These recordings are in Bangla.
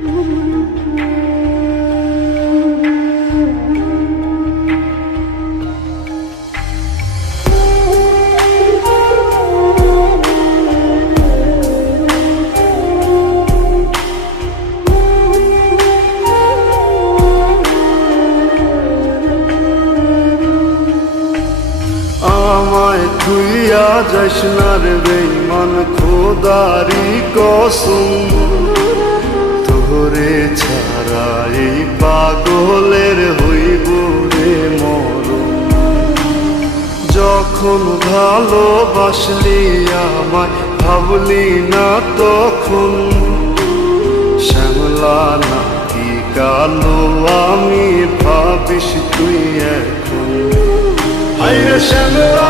আমায় তুইয়া যাস না রে বেইমান খোদারি কসম। তোরে ছাড়া এই পাগলের হইব রে মরণ। যখন ভালোবাসলি আমায়, ভাবলি না তখন শ্যামলা নাকি কালো, আমি ভাবিস তুই এখন। শ্যামলা!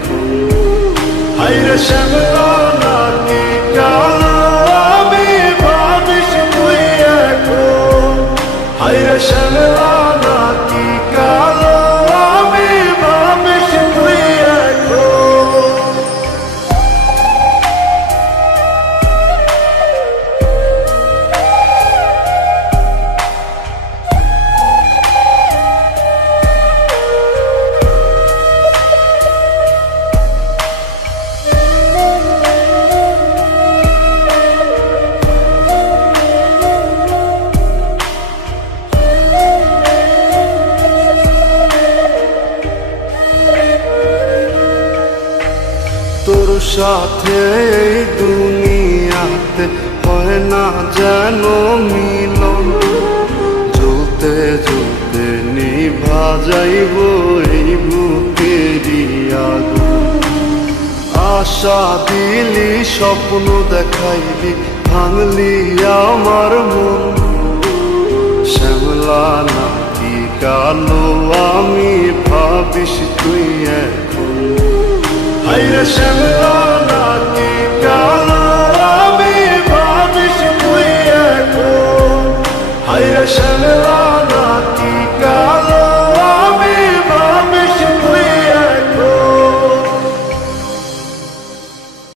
হাইরে শ্যামলা তোর সাথে দুনিয়াতে হয় না যেন মিলন। জ্বলতে জ্বলতে নিভা যাইব এই বুকেরই আগুন। আশা দিলি, স্বপ্ন দেখাইলি, ভাঙলি আমার মন। শ্যামলা নাকি কালো আমি হাইরে শ্যামলা